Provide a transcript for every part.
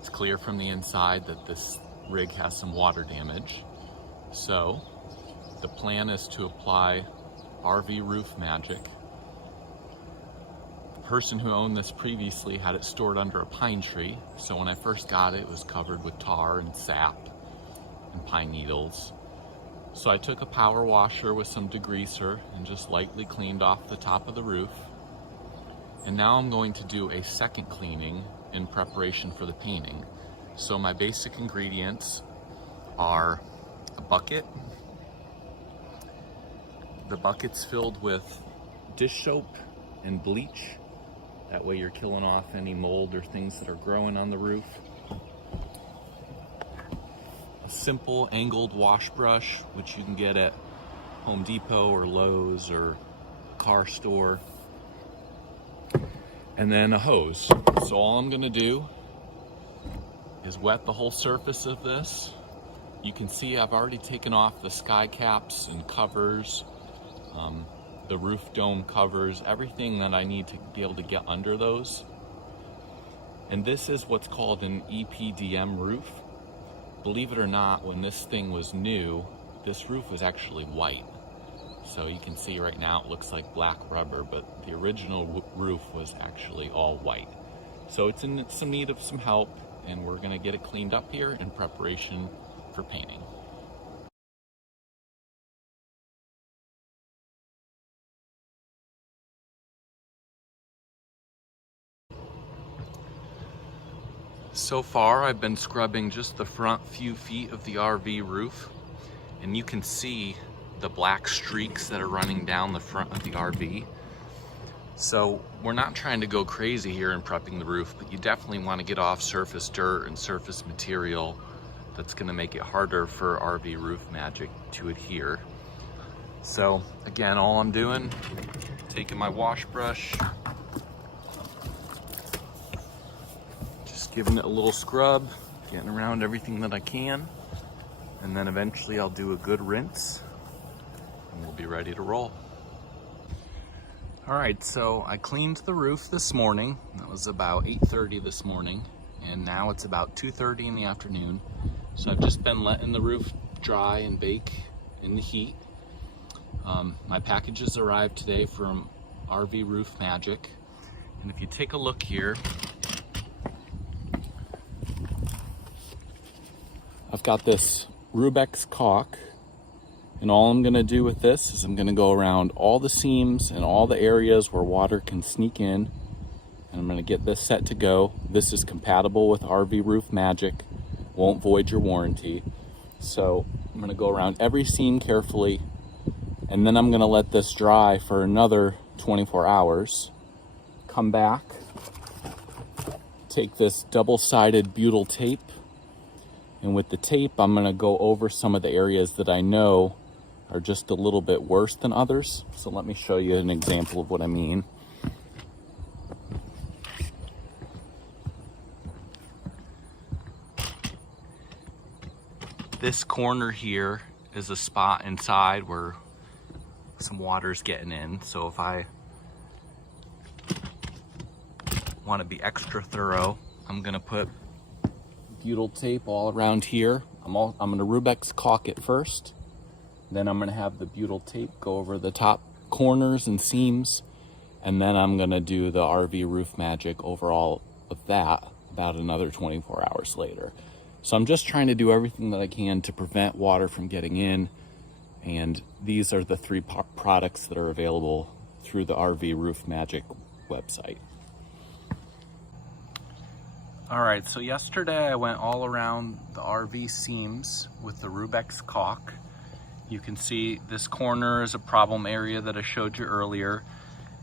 It's clear from the inside that this rig has some water damage. So the plan is to apply RvRoofMagic. The person who owned this previously had it stored under a pine tree, so when I first got it, it was covered with tar and sap and pine needles. So I took a power washer with some degreaser and just lightly cleaned off the top of the roof. And now I'm going to do a second cleaning in preparation for the painting. So my basic ingredients are a bucket. The bucket's filled with dish soap and bleach. That way you're killing off any mold or things that are growing on the roof. A simple angled wash brush, which you can get at Home Depot or Lowe's or car store. And then a hose. So all I'm gonna do is wet the whole surface of this. You can see I've already taken off the sky caps and covers, the roof dome covers, everything that I need to be able to get under those. And this is what's called an EPDM roof. Believe it or not, when this thing was new, this roof was actually white. So you can see right now it looks like black rubber, but the original roof was actually all white. So it's in some need of some help, and we're gonna get it cleaned up here in preparation for painting. So far I've been scrubbing just the front few feet of the RV roof, and you can see the black streaks that are running down the front of the RV. So we're not trying to go crazy here in prepping the roof, but you definitely want to get off surface dirt and surface material that's going to make it harder for RvRoofMagic to adhere. So again, all I'm doing, taking my wash brush, just giving it a little scrub, getting around everything that I can, and then eventually I'll do a good rinse and we'll be ready to roll. All right, so I cleaned the roof this morning. That was about 8:30 this morning, and now it's about 2:30 in the afternoon. So I've just been letting the roof dry and bake in the heat. My packages arrived today from RvRoofMagic, and if you take a look here, I've got this Rubex caulk, and all I'm gonna do with this is I'm gonna go around all the seams and all the areas where water can sneak in, and I'm gonna get this set to go. This is compatible with RvRoofMagic, won't void your warranty. So I'm gonna go around every seam carefully, and then I'm gonna let this dry for another 24 hours. Come back, take this double-sided butyl tape, and with the tape, I'm gonna go over some of the areas that I know are just a little bit worse than others. So let me show you an example of what I mean. This corner here is a spot inside where some water's getting in. So if I wanna be extra thorough, I'm gonna put butyl tape all around here. I'm gonna Rubex caulk it first. Then I'm gonna have the butyl tape go over the top corners and seams. And then I'm gonna do the RvRoofMagic over all of that about another 24 hours later. So I'm just trying to do everything that I can to prevent water from getting in. And these are the three products that are available through the RvRoofMagic website. All right, so yesterday I went all around the RV seams with the Rubex caulk. You can see this corner is a problem area that I showed you earlier,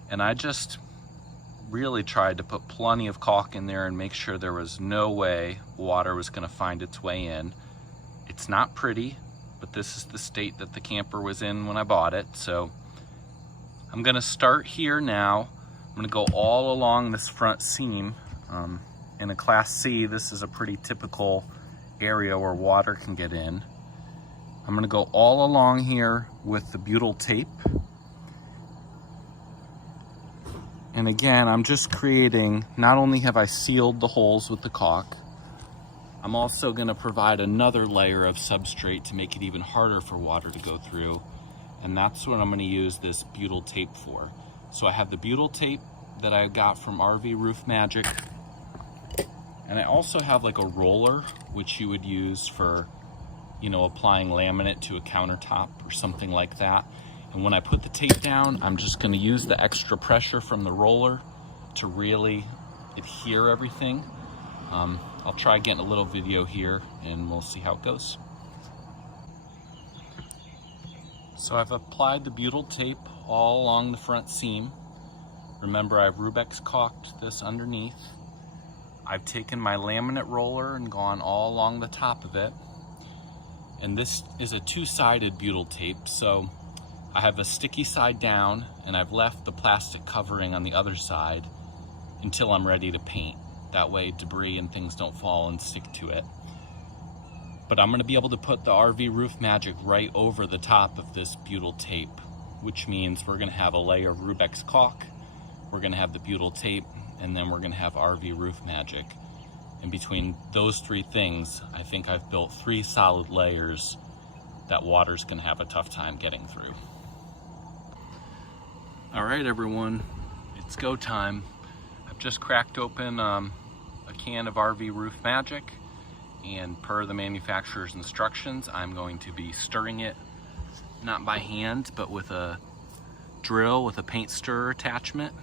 and I just really tried to put plenty of caulk in there and make sure there was no way water was gonna find its way in. It's not pretty, but this is the state that the camper was in when I bought it. So I'm gonna start here now. I'm gonna go all along this front seam. In a Class C, this is a pretty typical area where water can get in. I'm gonna go all along here with the butyl tape. And again, I'm just creating, not only have I sealed the holes with the caulk, I'm also going to provide another layer of substrate to make it even harder for water to go through, and that's what I'm going to use this Butyl Tape for. So I have the Butyl Tape that I got from RvRoofMagic, and I also have like a roller which you would use for, you know, applying laminate to a countertop or something like that. And when I put the tape down, I'm just going to use the extra pressure from the roller to really adhere everything. I'll try getting a little video here and we'll see how it goes. So I've applied the Butyl Tape all along the front seam. Remember, I've Rubex caulked this underneath. I've taken my laminate roller and gone all along the top of it. And this is a two-sided Butyl Tape, so I have a sticky side down and I've left the plastic covering on the other side until I'm ready to paint. That way debris and things don't fall and stick to it. But I'm going to be able to put the RvRoofMagic right over the top of this Butyl Tape, which means we're going to have a layer of Rubex caulk, we're going to have the Butyl Tape, and then we're going to have RvRoofMagic. And between those three things, I think I've built 3 solid layers that water's going to have a tough time getting through. All right, everyone, it's go time. I've just cracked open a can of RvRoofMagic, and per the manufacturer's instructions, I'm going to be stirring it, not by hand, but with a drill with a paint stirrer attachment.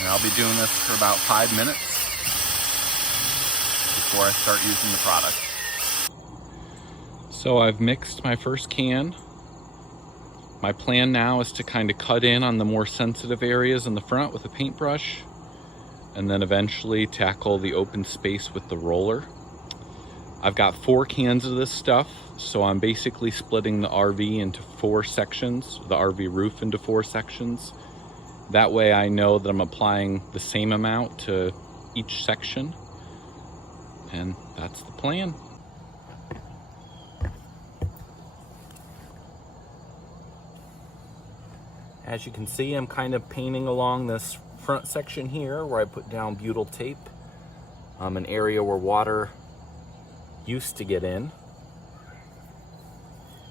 And I'll be doing this for about 5 minutes before I start using the product. So I've mixed my first can. My plan now is to kind of cut in on the more sensitive areas in the front with a paintbrush, and then eventually tackle the open space with the roller. I've got 4 cans of this stuff, so I'm basically splitting the RV into 4 sections, the RV roof into 4 sections. That way I know that I'm applying the same amount to each section, and that's the plan. As you can see, I'm kind of painting along this front section here where I put down Butyl Tape, an area where water used to get in.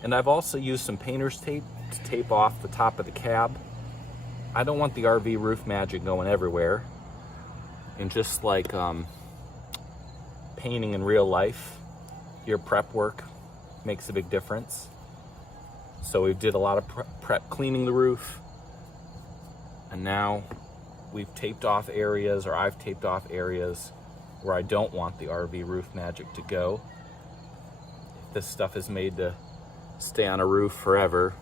And I've also used some painter's tape to tape off the top of the cab. I don't want the RvRoofMagic going everywhere. And just like painting in real life, your prep work makes a big difference. So we did a lot of prep cleaning the roof, and now we've taped off areas, or I've taped off areas where I don't want the RvRoofMagic to go. If this stuff is made to stay on a roof forever,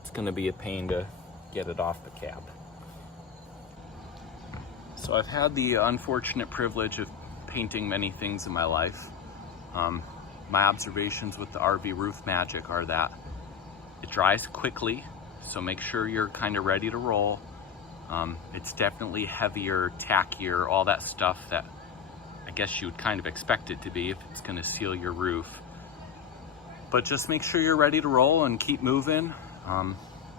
it's going to be a pain to get it off the cab. So I've had the unfortunate privilege of painting many things in my life. My observations with the RvRoofMagic are that it dries quickly, so make sure you're kind of ready to roll. It's definitely heavier, tackier, all that stuff that I guess you would kind of expect it to be if it's going to seal your roof. But just make sure you're ready to roll and keep moving.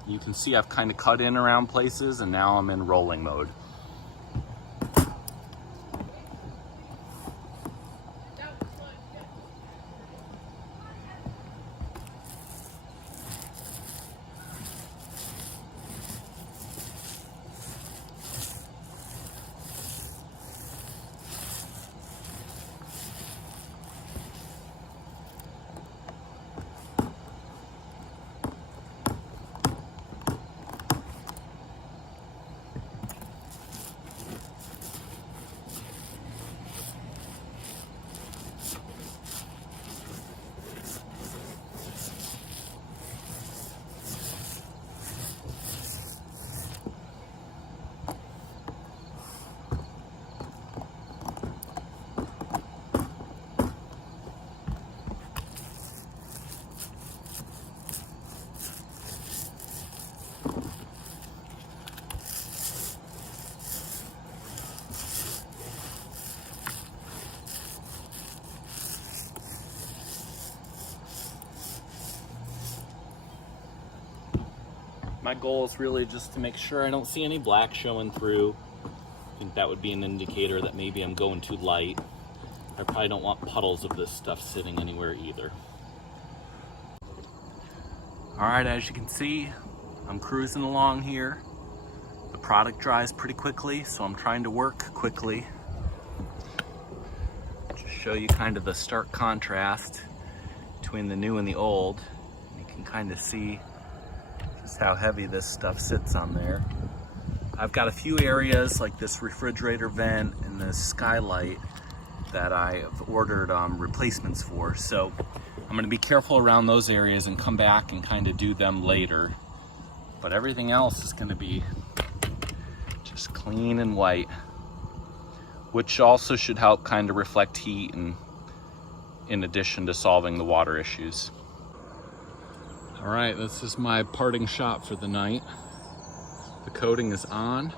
You can see I've kind of cut in around places, and now I'm in rolling mode. My goal is really just to make sure I don't see any black showing through. think that would be an indicator that maybe I'm going too light. I probably don't want puddles of this stuff sitting anywhere either. All right, as you can see, I'm cruising along here. The product dries pretty quickly, so I'm trying to work quickly. Just show you kind of the stark contrast between the new and the old. You can kind of see just how heavy this stuff sits on there. I've got a few areas like this refrigerator vent and this skylight that I've ordered replacements for. So I'm gonna be careful around those areas and come back and kind of do them later. But everything else is gonna be just clean and white, which also should help kind of reflect heat and in addition to solving the water issues. All right, this is my parting shot for the night. The coating is on.